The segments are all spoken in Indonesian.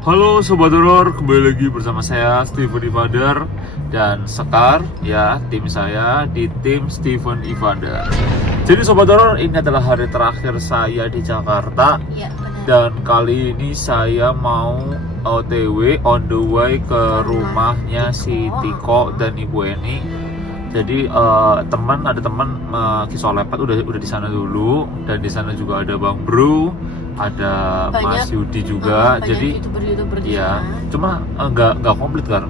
Halo Sobat Horor, kembali lagi bersama saya Steven Ivander dan Sekar ya, tim saya di tim Steven Ivander. Jadi Sobat Horor, ini adalah hari terakhir saya di Jakarta. Iya, benar. Dan kali ini saya mau OTW on the way ke rumahnya si Tiko dan Ibu Eni. Jadi ada teman Kisah Lepat udah di sana dulu, dan di sana juga ada Bang Bro, ada Mas Yudi juga. Jadi YouTuber di ya, sana. cuma nggak komplit kan.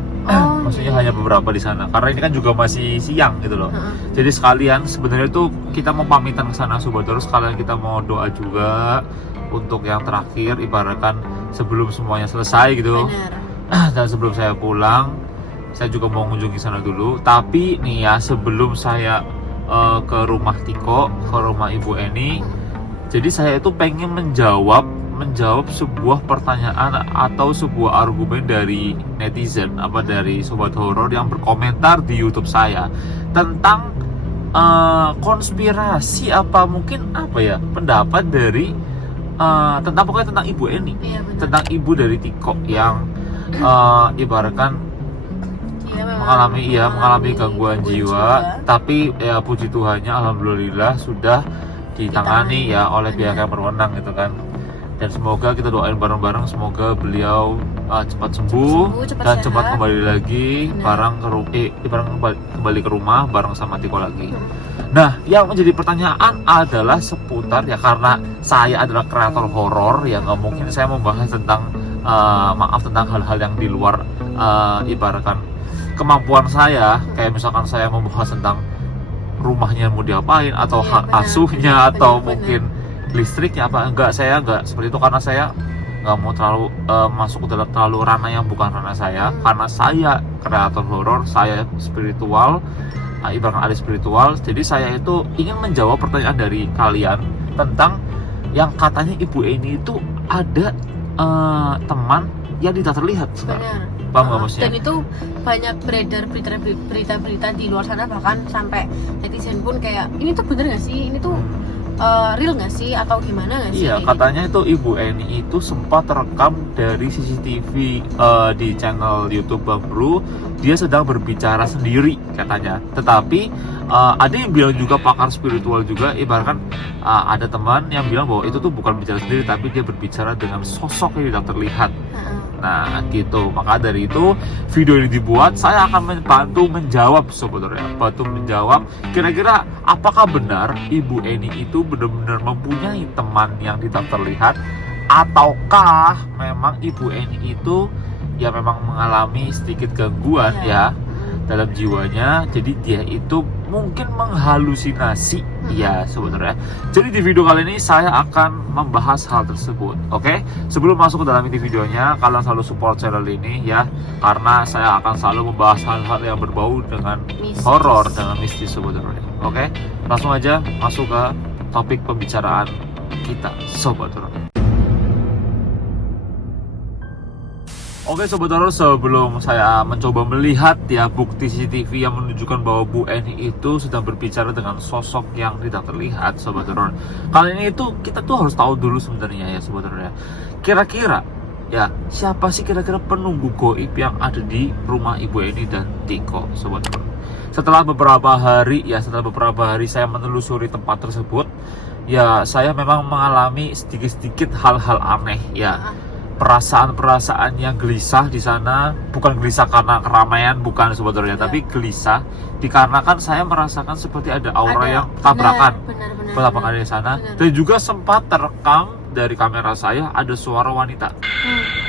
Maksudnya hanya beberapa di sana, karena ini kan juga masih siang gitu loh. Jadi sekalian sebenarnya tuh kita mau pamitan ke sana Sobat Horor, sekalian kita mau doa juga untuk yang terakhir, ibaratkan sebelum semuanya selesai gitu. Benar. Dan sebelum saya pulang, saya juga mau mengunjungi sana dulu. Tapi nih ya, sebelum saya ke rumah Tiko, ke rumah Ibu Eni, jadi saya itu pengen menjawab sebuah pertanyaan atau sebuah argumen dari netizen, dari Sobat Horor yang berkomentar di YouTube saya tentang konspirasi apa mungkin pendapat dari tentang Ibu Eni, Iya, benar. tentang ibu dari Tiko yang ibaratkan mengalami gangguan jiwa. Tapi ya puji Tuhannya, alhamdulillah sudah ditangani ya oleh pihak yang berwenang gitu kan. Dan semoga kita doain bareng-bareng, semoga beliau cepat sembuh dan cepat kembali lagi kembali ke rumah bareng sama Tiko lagi. Nah, yang menjadi pertanyaan adalah seputar ya, karena saya adalah kreator horor ya, nggak mungkin saya membahas tentang tentang hal-hal yang di luar ibaratkan kemampuan saya. Kayak misalkan saya membahas tentang rumahnya mau diapain, atau hak asuhnya, atau mungkin listriknya enggak, saya enggak seperti itu, karena saya nggak mau terlalu masuk ke dalam terlalu ranah yang bukan ranah saya. Karena saya kreator horor, saya spiritual, ibaratkan ahli spiritual. Jadi saya itu ingin menjawab pertanyaan dari kalian tentang yang katanya Ibu Eni itu ada teman yang tidak terlihat sekarang. Paham nggak maksudnya? Dan itu banyak beredar berita-berita di luar sana, bahkan sampai netizen pun kayak, ini tuh bener nggak sih, ini tuh real nggak sih, atau gimana nggak sih? Iya, katanya itu Ibu Eni itu sempat terekam dari CCTV di channel YouTube Bang Bro. Dia sedang berbicara sendiri katanya. Tetapi ada yang bilang juga, pakar spiritual juga, ibaratkan ada teman yang bilang bahwa itu tuh bukan bicara sendiri, tapi dia berbicara dengan sosok yang tidak terlihat. Nah gitu, maka dari itu video ini dibuat. Saya akan membantu menjawab sebenarnya, kira-kira apakah benar Ibu Eni itu benar-benar mempunyai teman yang tidak terlihat, ataukah memang Ibu Eni itu ya memang mengalami sedikit gangguan ya dalam jiwanya. Jadi dia itu mungkin menghalusinasi ya sebenarnya. Jadi di video kali ini saya akan membahas hal tersebut. Oke? Sebelum masuk ke dalam inti videonya, kalian selalu support channel ini ya, karena saya akan selalu membahas hal-hal yang berbau dengan horor, dengan mistis sebenarnya. Oke? Langsung aja masuk ke topik pembicaraan kita Sobat Horor. Oke Sobat Horor, sebelum saya mencoba melihat ya bukti CCTV yang menunjukkan bahwa Bu Eni itu sedang berbicara dengan sosok yang tidak terlihat Sobat Horor, kali ini itu kita tuh harus tahu dulu sebenarnya ya Sobat Horor ya, kira-kira ya siapa sih kira-kira penunggu goib yang ada di rumah Ibu Eni dan Tiko Sobat Horor. Setelah beberapa hari saya menelusuri tempat tersebut ya, saya memang mengalami sedikit-sedikit hal-hal aneh ya. Perasaan-perasaan yang gelisah di sana, bukan gelisah karena keramaian, bukan sebetulnya, tapi gelisah dikarenakan saya merasakan seperti ada aura yang tabrakan di sana. Dan juga sempat terekam dari kamera saya ada suara wanita,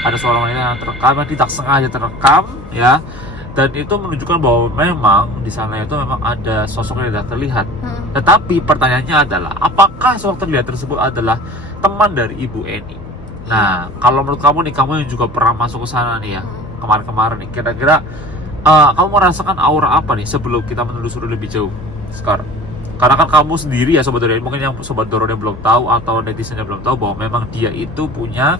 ada suara wanita yang terekam, yang tidak sengaja terekam ya. Dan itu menunjukkan bahwa memang di sana itu memang ada sosok yang tidak terlihat. Tetapi pertanyaannya adalah, apakah sosok terlihat tersebut adalah teman dari Ibu Eni? Nah, kalau menurut kamu nih, kamu yang juga pernah masuk ke sana nih ya, kemarin-kemarin nih, kira-kira kamu merasakan aura apa nih sebelum kita menelusuri lebih jauh sekarang? Karena kan kamu sendiri ya Sobat Horor, mungkin yang Sobat Horor yang belum tahu atau netizen yang belum tahu bahwa memang dia itu punya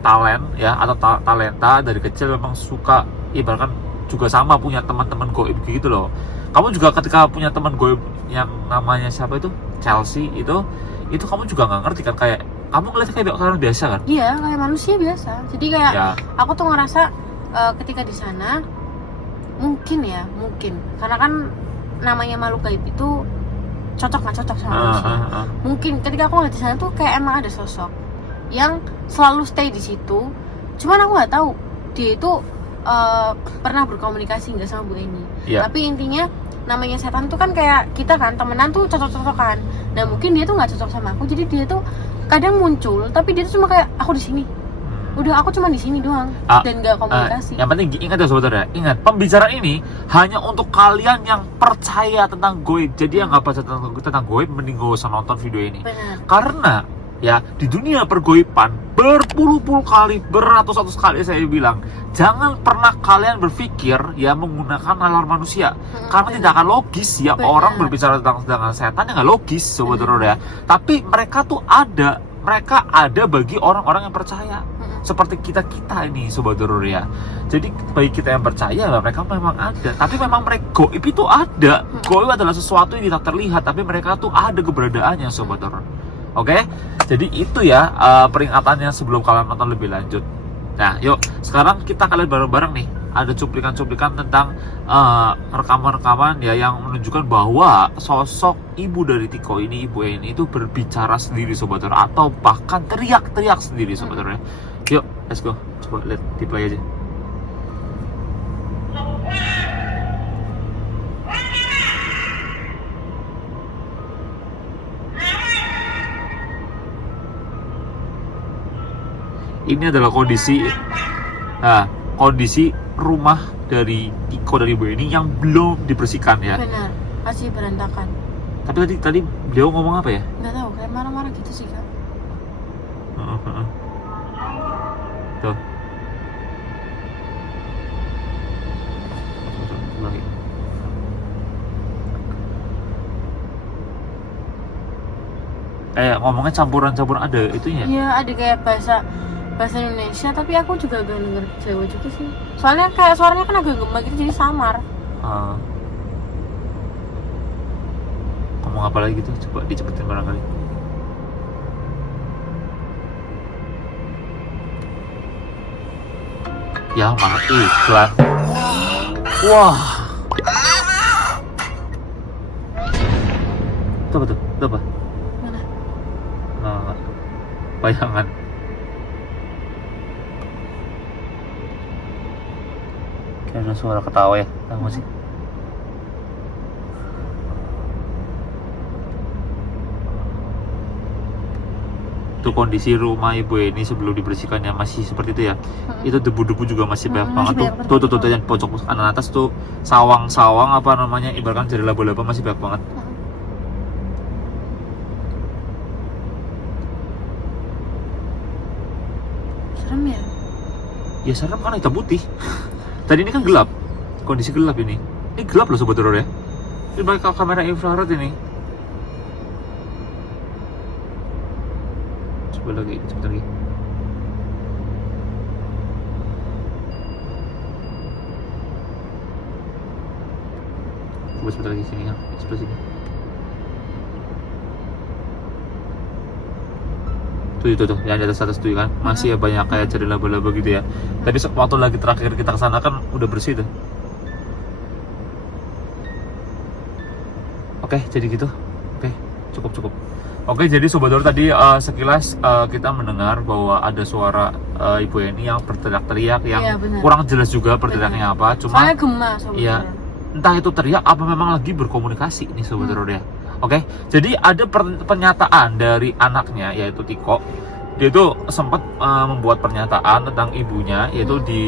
talent ya, atau talenta dari kecil, memang suka ibaratkan juga sama punya teman-teman goib gitu loh. Kamu juga ketika punya teman goib yang namanya siapa itu, Chelsea itu kamu juga nggak ngerti kan, kayak kamu ngeliatnya kayak orang biasa kan? Iya, kayak manusia biasa. Jadi kayak Ya. aku tuh ngerasa ketika di sana mungkin karena kan namanya makhluk gaib itu cocok nggak cocok sama manusia. Mungkin ketika aku ngeliat di sana tuh kayak emang ada sosok yang selalu stay di situ. Cuman aku nggak tahu dia itu pernah berkomunikasi nggak sama Bu Eni. Iya. Tapi intinya namanya setan tuh kan kayak kita kan temenan tuh cocok-cocokan. Nah mungkin dia tuh nggak cocok sama aku, jadi dia tuh kadang muncul, tapi dia tuh cuma kayak aku di sini. Udah aku cuma di sini doang dan nggak komunikasi. Yang penting ingat ya sobat ya, ingat pembicaraan ini hanya untuk kalian yang percaya tentang goib. Jadi yang nggak percaya tentang goib, mending gak usah nonton video ini. Benar. Karena ya di dunia pergoiban berpuluh-puluh kali, beratus-ratus kali saya bilang, jangan pernah kalian berpikir ya menggunakan nalar manusia. Karena tidak akan logis ya. Benar. Orang berbicara dengan setan yang nggak logis sobat ya. Tapi mereka tuh ada. Mereka ada bagi orang-orang yang percaya. Seperti kita ini sobat horor ya. Jadi bagi kita yang percaya lah, mereka memang ada. Tapi memang mereka goib itu ada. Goib adalah sesuatu yang tidak terlihat, tapi mereka tuh ada keberadaannya sobat horor. Oke? Jadi itu ya peringatannya sebelum kalian nonton lebih lanjut. Nah, yuk sekarang kita kalian bareng-bareng nih. Ada cuplikan-cuplikan tentang rekaman-rekaman ya yang menunjukkan bahwa sosok ibu dari Tiko ini, Ibu Eni itu berbicara sendiri sobat horor, atau bahkan teriak-teriak sendiri sobat horor ya. Yuk, let's go. Coba lihat di play aja. Ini adalah kondisi rumah dari Tiko dari Bu Eni yang belum dibersihkan ya. Benar, masih berantakan. Tapi tadi beliau ngomong apa ya? Nggak tahu, kayak marah-marah gitu sih kan. Tuh. Lagi. Kayak ngomongnya campuran-campuran ada itunya. Iya, ada kayak bahasa Indonesia, tapi aku juga gak denger Jawa juga sih. Soalnya kayak suaranya kan agak gema gitu, jadi samar. Ngomong apa lagi gitu? Coba dicepetin barangkali. Ya mana iklan. Wah. Itu apa tuh? Itu apa? Mana? Nah, bayangan. Kayaknya suara ketawa ya, tahu nggak sih? Itu kondisi rumah Ibu Eni sebelum dibersihkannya masih seperti itu ya. Itu debu-debu juga masih banyak banget tuh. Tuh yang pojok kanan atas tuh sawang-sawang apa namanya, ibaratkan jari laba-laba masih banyak banget. Serem ya? Ya serem karena hitam putih. Tadi ini kan gelap, kondisi gelap ini. Ini gelap loh sobat horor ya. Ini pakai kamera infrared ini. Coba lagi, cepet lagi. Coba cepet lagi sini ya, cepet sini. Tuh, yang di atas tuh kan, masih ya banyak kayak jari laba-laba gitu ya. Tapi waktu lagi terakhir kita kesana kan udah bersih tuh. Oke, jadi gitu. Oke, cukup. Oke, jadi sobat horor tadi sekilas kita mendengar bahwa ada suara Ibu Eni yang berteriak-teriak yang kurang jelas juga berteriaknya apa. Cuma soalnya gema sobat iya, entah itu teriak apa memang lagi berkomunikasi nih sobat horor ya. Oke, jadi ada pernyataan dari anaknya yaitu Tiko. Dia itu sempat membuat pernyataan tentang ibunya, yaitu di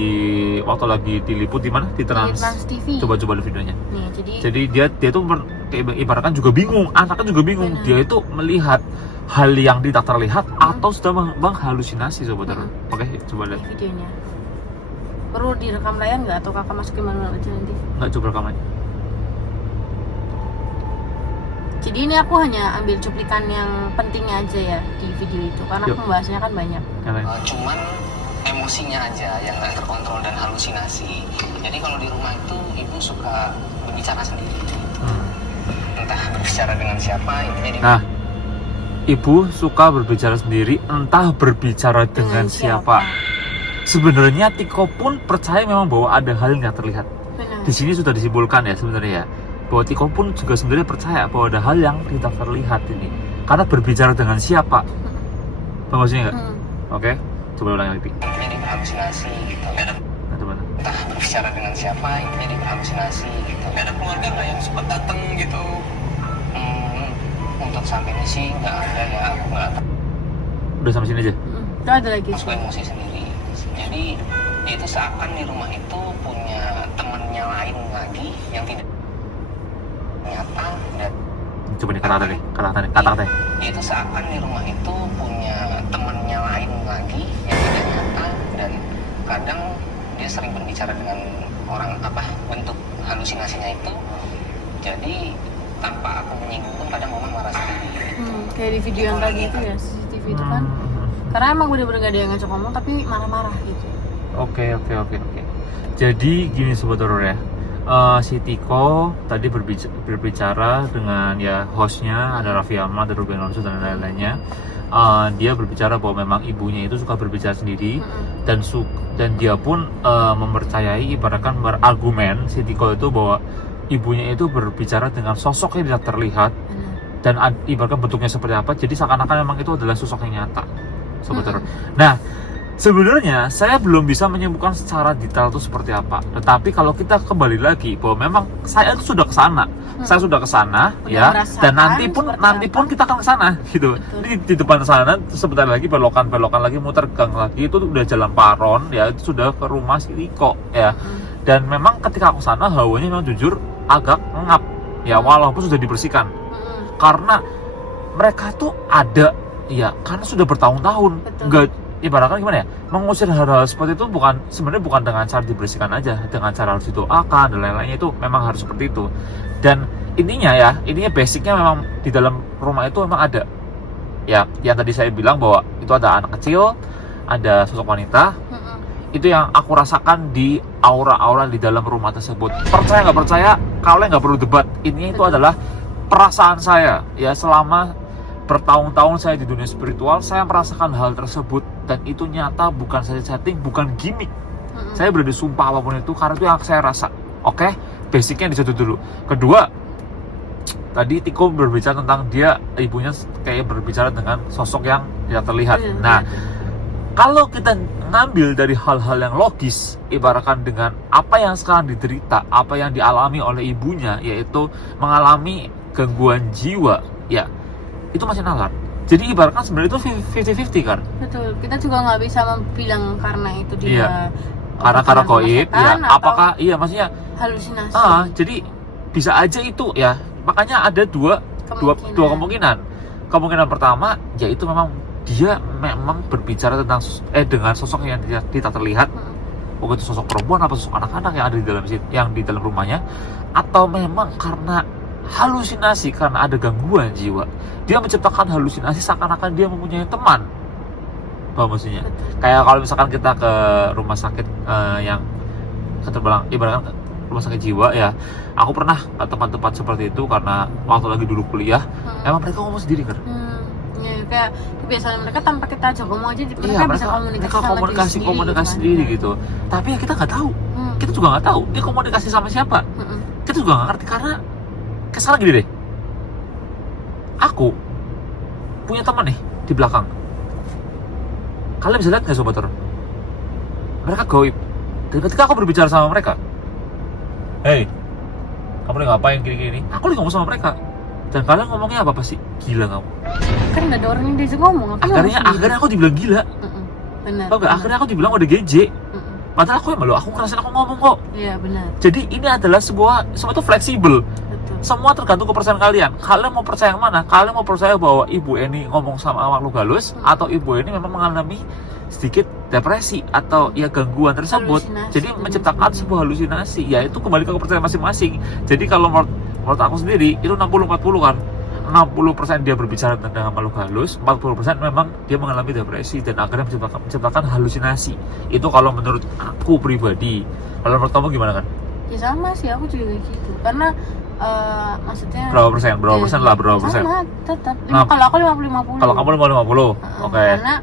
waktu lagi diliput di mana, di Trans TV. Coba lihat videonya. Nih, jadi dia tuh ibaratkan juga bingung, anaknya juga bingung. Dia itu melihat hal yang tidak terlihat atau sudah menghalusinasi sobat horor. Oke, coba lihat videonya. Perlu direkam layar nggak atau kakak masukin manual aja nanti? Nggak, coba rekam aja. Jadi ini aku hanya ambil cuplikan yang pentingnya aja ya di video itu, karena pembahasannya kan banyak. Cuman emosinya aja yang nggak terkontrol dan halusinasi. Jadi kalau di rumah itu ibu suka berbicara sendiri. Entah berbicara dengan siapa, intinya di. Nah, ibu suka berbicara sendiri, entah berbicara dengan siapa. Sebenarnya Tiko pun percaya memang bahwa ada hal yang nggak terlihat. Benar. Di sini sudah disimpulkan ya sebenarnya ya, bahwa Tiko pun juga sebenarnya percaya bahwa ada hal yang tidak terlihat ini. Karena berbicara dengan siapa? Paham maksudnya nggak? Oke, coba ulangi lagi. Intinya dia berhalusinasi gitu. Ada mana? Entah berbicara dengan siapa, intinya dia berhalusinasi gitu. Ada keluarga nggak yang sempat datang gitu? Untuk sampai ini sih nggak ada ya, aku nggak tahu. Udah sampai sini aja. Itu ada lagi Aku emosi sendiri. Jadi dia itu seakan di rumah itu punya temannya lain lagi yang tidak nyata dan Coba nih kata-kata. dia itu seakan di rumah itu punya temannya lain lagi yang tidak nyata dan kadang dia sering berbicara dengan orang bentuk halusinasinya itu. Jadi tanpa aku menyinggung pun kadang mama marah sendiri. Kayak di video yang tadi itu ya, CCTV itu kan. Karena emang bener-bener gak ada yang ngajak ngomong tapi marah-marah gitu. Oke. Jadi gini Sobat Horor ya, si Tiko tadi berbicara dengan ya hostnya, ada Raffi Ahmad, ada Ruben Onsu dan lain-lainnya. Dia berbicara bahwa memang ibunya itu suka berbicara sendiri dan dia pun mempercayai, ibaratkan berargumen si Tiko itu bahwa ibunya itu berbicara dengan sosok yang tidak terlihat dan ibaratkan bentuknya seperti apa, jadi seakan-akan memang itu adalah sosok yang nyata, Sobat Horor. Nah, sebenarnya saya belum bisa menyebutkan secara detail itu seperti apa. Tetapi kalau kita kembali lagi bahwa memang saya itu sudah ke sana. Saya sudah ke sana ya, dan nanti pun kita akan ke sana gitu. Di depan sana sebentar lagi belokan lagi, muter gang lagi, itu udah jalan Paron ya, itu sudah ke rumah si Tiko ya. Dan memang ketika aku sana hawanya memang jujur agak ngap ya, walaupun sudah dibersihkan. Karena mereka tuh ada ya, karena sudah bertahun-tahun enggak, ibaratkan gimana ya, mengusir hal-hal seperti itu sebenarnya bukan dengan cara dibersihkan aja, dengan cara harus didoakan dan lain-lainnya, itu memang harus seperti itu. Dan intinya basicnya memang di dalam rumah itu memang ada ya, yang tadi saya bilang bahwa itu ada anak kecil, ada sosok wanita. Itu yang aku rasakan di aura-aura di dalam rumah tersebut. Percaya nggak percaya, kalian nggak perlu debat. Ini itu adalah perasaan saya ya, selama bertahun-tahun saya di dunia spiritual, saya merasakan hal tersebut dan itu nyata, bukan saya setting, bukan gimmick. Saya berani sumpah apapun itu karena itu yang saya rasa. Oke, basicnya di situ dulu. Kedua, tadi Tiko berbicara tentang ibunya kayak berbicara dengan sosok yang tidak terlihat. Nah, kalau kita ngambil dari hal-hal yang logis, ibaratkan dengan apa yang sekarang diderita, apa yang dialami oleh ibunya, yaitu mengalami gangguan jiwa, ya itu masih nalar. Jadi ibaratkan sebenarnya itu 50-50 kan. Betul. Kita juga nggak bisa bilang karena itu dia. Karena goib, ya. Apakah maksudnya halusinasi? Jadi bisa aja itu ya. Makanya ada dua kemungkinan. Kemungkinan pertama yaitu memang dia memang berbicara tentang dengan sosok yang tidak terlihat, mungkin itu sosok perempuan apa sosok anak-anak yang di dalam rumahnya, atau memang karena halusinasi, karena ada gangguan jiwa. Dia menciptakan halusinasi seakan-akan dia mempunyai teman. Paham maksudnya? Kayak kalau misalkan kita ke rumah sakit yang terbilang ibaratkan rumah sakit jiwa ya, aku pernah ke tempat-tempat seperti itu karena waktu lagi dulu kuliah, emang mereka ngomong sendiri kan. Ya, kayak kebiasaan mereka tanpa kita ajak ngomong aja, mereka bisa komunikasi sendiri gitu. Tapi ya kita nggak tahu, kita juga nggak tahu dia komunikasi sama siapa. Kita juga nggak ngerti karena sekarang gini deh, aku punya teman nih di belakang. Kalian bisa lihat nggak Sobat Horor? Mereka goib. Dan ketika aku berbicara sama mereka, "Hei, kamu lagi ngapain gini-gini?" Aku lagi ngomong sama mereka. Dan kalian ngomongnya apa sih? Gila kamu. Kan nggak ada orang yang diajak ngomong. Akhirnya aku dibilang gila. Benar. Akhirnya aku dibilang udah geje. Padahal aku aku ngerasain aku ngomong kok. Iya benar. Jadi ini adalah semua itu fleksibel. Semua tergantung kepercayaan kalian. Kalian mau percaya yang mana? Kalian mau percaya bahwa Ibu Eni ngomong sama makhluk halus, atau Ibu Eni memang mengalami sedikit depresi atau ya gangguan tersebut, jadi menciptakan sebuah halusinasi. Ya itu kembali ke kepercayaan masing-masing. Jadi kalau menurut aku sendiri itu 60-40 kan. 60% dia berbicara tentang makhluk halus, 40% memang dia mengalami depresi dan akhirnya menciptakan halusinasi. Itu kalau menurut aku pribadi. Kalau menurut kamu gimana kan? Ya sama sih, aku juga kayak gitu. Karena Maksudnya Berapa persen lah, berapa persen? sama tetap. Nah, Kalau aku 50-50. Kalau kamu 50, oke. Karena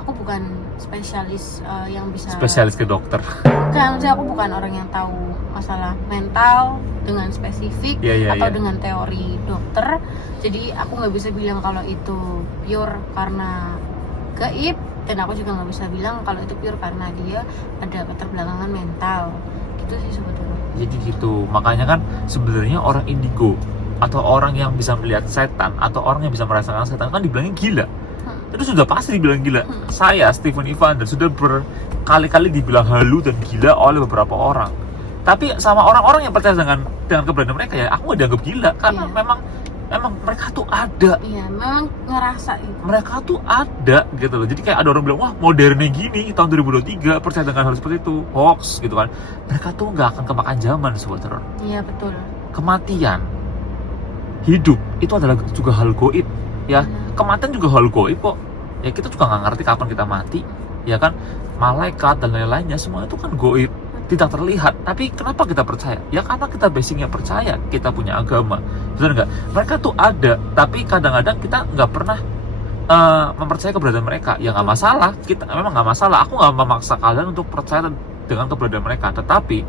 aku bukan spesialis yang bisa Spesialis ke dokter. kan, maksudnya aku bukan orang yang tahu masalah mental dengan spesifik Iya. atau dengan teori dokter. Jadi aku nggak bisa bilang kalau itu pure karena gaib, dan aku juga nggak bisa bilang kalau itu pure karena dia ada keterbelakangan mental. Gitu sih sebetulnya. Jadi gitu, makanya kan sebenarnya orang indigo atau orang yang bisa melihat setan atau orang yang bisa merasakan setan kan dibilangin gila. Itu sudah pasti dibilang gila. Saya Stephen Evander sudah berkali-kali dibilang halu dan gila oleh beberapa orang. Tapi sama orang-orang yang percaya dengan keberadaan mereka ya, aku nggak dianggap gila karena memang mereka tuh ada. Iya, memang ngerasa itu. Mereka tuh ada gitu loh. Jadi kayak ada orang bilang, wah modernnya gini tahun 2023 percaya dengan hal seperti itu, hoax gitu kan. Mereka tuh nggak akan kemakan zaman sobat teror. Iya betul. Kematian, hidup itu adalah juga hal goib ya. Kematian juga hal goib kok. Ya kita juga nggak ngerti kapan kita mati, ya kan. Malaikat dan lain-lainnya semua itu kan goib, tidak terlihat. Tapi kenapa kita percaya? Ya karena kita basicnya percaya, kita punya agama, benar nggak? Mereka tuh ada, tapi kadang-kadang kita nggak pernah mempercayai keberadaan mereka. Ya nggak masalah, kita memang nggak masalah. Aku nggak memaksa kalian untuk percaya dengan keberadaan mereka, tetapi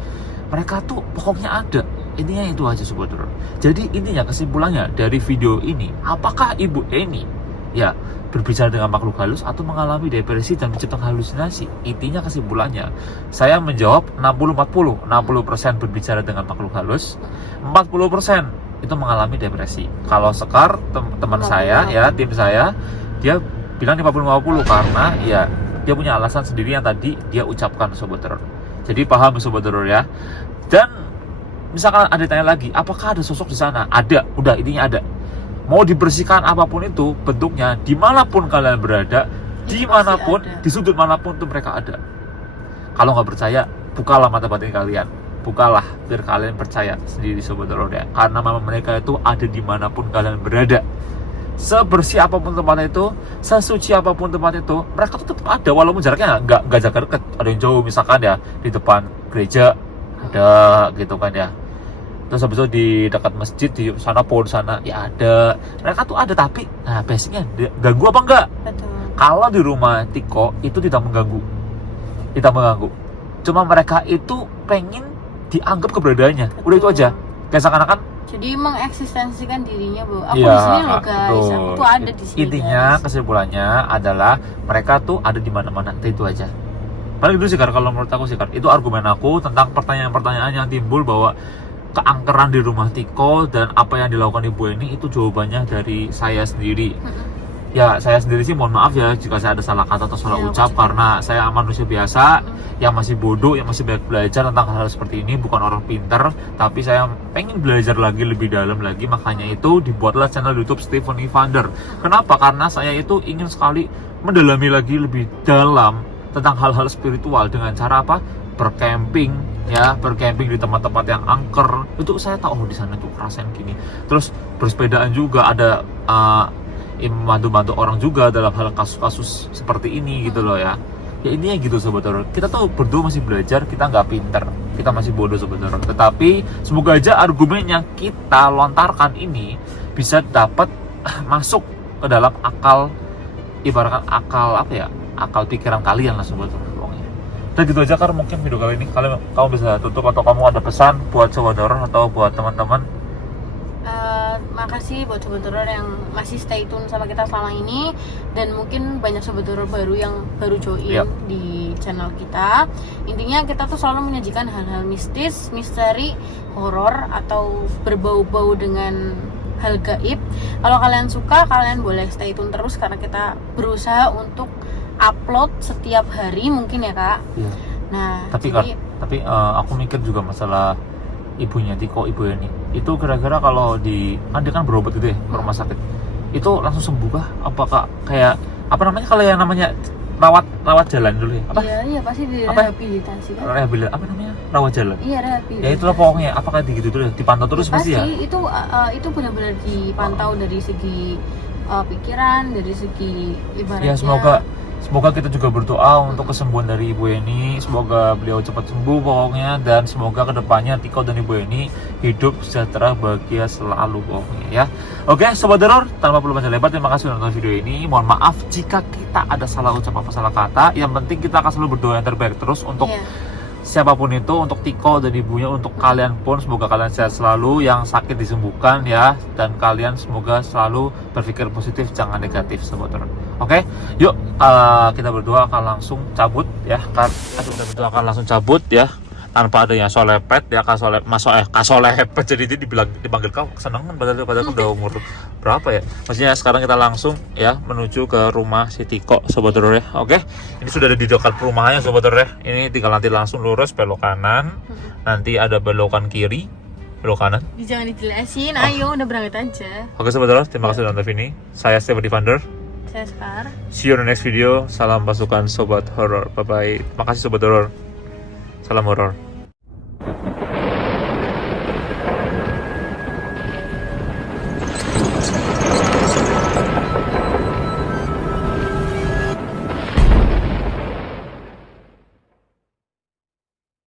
mereka tuh pokoknya ada. Intinya itu aja sobat teror. Jadi intinya kesimpulannya dari video ini, apakah Ibu Eni ya berbicara dengan makhluk halus atau mengalami depresi dan menciptakan halusinasi? Intinya kesimpulannya saya menjawab 60-40. 60% berbicara dengan makhluk halus, 40% itu mengalami depresi. Kalau Sekar teman saya ya, tim saya, dia bilang 50-50 karena ya dia punya alasan sendiri yang tadi dia ucapkan sobat teror. Jadi paham sobat teror ya. Dan misalkan ada tanya lagi, apakah ada sosok di sana? Ada, udah intinya ada. Mau dibersihkan apapun itu bentuknya, dimanapun kalian berada, dimanapun, di sudut manapun tuh mereka ada. Kalau nggak percaya, bukalah mata batin kalian, bukalah biar kalian percaya sendiri sobat teror ya. Karena memang mereka itu ada dimanapun kalian berada. Sebersih apapun tempat itu, sesuci apapun tempat itu, mereka tuh tetap ada walaupun jaraknya nggak jaga dekat. Ada yang jauh misalkan ya di depan gereja ada gitu kan ya. Terus habis itu di dekat masjid di sana pun sana ya ada. Mereka tuh ada, tapi nah basicnya ganggu apa enggak? Betul. Kalau di rumah Tiko itu tidak mengganggu. Tidak mengganggu. Cuma mereka itu pengen dianggap keberadaannya. Udah itu aja. Kayak seakan-akan jadi mengeksistensikan dirinya bahwa aku ya, di sini loh guys, betul. aku tuh ada di sini. Intinya guys. kesimpulannya adalah mereka tuh ada di mana-mana. Itu aja. Paling dulu sih Kar, kalau menurut aku sih Kar, itu argumen aku tentang pertanyaan-pertanyaan yang timbul bahwa keangkeran di rumah Tiko dan apa yang dilakukan Ibu Eni itu jawabannya dari saya sendiri. Ya saya sendiri sih mohon maaf ya jika saya ada salah kata atau salah ucap, karena saya manusia biasa yang masih bodoh, yang masih banyak belajar tentang hal-hal seperti ini, bukan orang pintar, tapi saya pengen belajar lagi lebih dalam lagi, makanya itu dibuatlah channel YouTube Stephen Evander. Kenapa? Karena saya itu ingin sekali mendalami lagi lebih dalam tentang hal-hal spiritual dengan cara apa? Bercamping ya, bercamping di tempat-tempat yang angker. Itu saya tahu di sana tuh rasain gini. Terus bersepedaan juga ada membantu orang juga dalam hal kasus-kasus seperti ini gitu loh ya. Ya intinya gitu sobat horor. Kita tuh berdua masih belajar, kita nggak pinter, kita masih bodoh sobat horor. Tetapi semoga aja argumen yang kita lontarkan ini bisa dapat masuk ke dalam akal, ibaratkan akal apa ya, akal pikiran kalian lah sobat horor. Dan gitu aja Kar, mungkin video kali ini kamu bisa tutup atau kamu ada pesan buat sobat horor atau buat teman-teman. Makasih buat sobat horor yang masih stay tune sama kita selama ini, dan mungkin banyak sobat horor baru yang baru join di channel kita. Intinya kita tuh selalu menyajikan hal-hal mistis, misteri, horor atau berbau-bau dengan hal gaib. Kalau kalian suka, kalian boleh stay tune terus karena kita berusaha untuk upload setiap hari mungkin ya Kak. Iya. Nah, tapi jadi, tapi aku mikir juga masalah ibunya Tiko, Ibu Eni itu kira-kira kalau kan dia kan berobat gitu ya ke rumah sakit, itu langsung sembuh kah? Apakah kayak apa namanya kalau yang namanya rawat jalan dulu ya? Apa? Iya pasti direhabilitasi kan? Rehabilitasi apa namanya? Rawat jalan. Iya, rehabilitasi. Ya itulah pokoknya. Apakah gitu terus dipantau terus pasti ya? Itu benar-benar dipantau dari segi pikiran, dari segi ibaratnya. Ya semoga Semoga kita juga berdoa untuk kesembuhan dari Ibu Eni. Semoga beliau cepat sembuh pokoknya. Dan semoga kedepannya Tiko dan Ibu Eni hidup sejahtera, bahagia selalu pokoknya ya. Oke Sobat Horor, tanpa perlu panjang lebar, terima kasih sudah nonton video ini. Mohon maaf jika kita ada salah ucap apa salah kata. Yang penting kita akan selalu berdoa yang terbaik terus untuk siapapun itu, untuk Tiko dan ibunya, untuk kalian pun. Semoga kalian sehat selalu, yang sakit disembuhkan ya. Dan kalian semoga selalu berpikir positif, jangan negatif Sobat Horor. Oke, yuk kita berdua akan langsung cabut ya. Kita berdua akan langsung cabut ya, tanpa adanya solepet ya. Kasolepet jadi dia dipanggil kau kesenangan padahal udah umur berapa ya. Maksudnya sekarang kita langsung ya menuju ke rumah si Tiko Sobat Horor ya. Oke, ini sudah ada di dekat perumahannya Sobat Horor ya. Ini tinggal nanti langsung lurus belok kanan, nanti ada belokan kiri, belok kanan. Jangan dijelasin, ayo udah berangkat aja. Oke Sobat Horor, terima kasih sudah nonton ini. Saya Stefan Divander. Saya Sekar. See you on the next video. Salam pasukan Sobat Horor. Bye bye. Makasih Sobat Horor. Salam horor.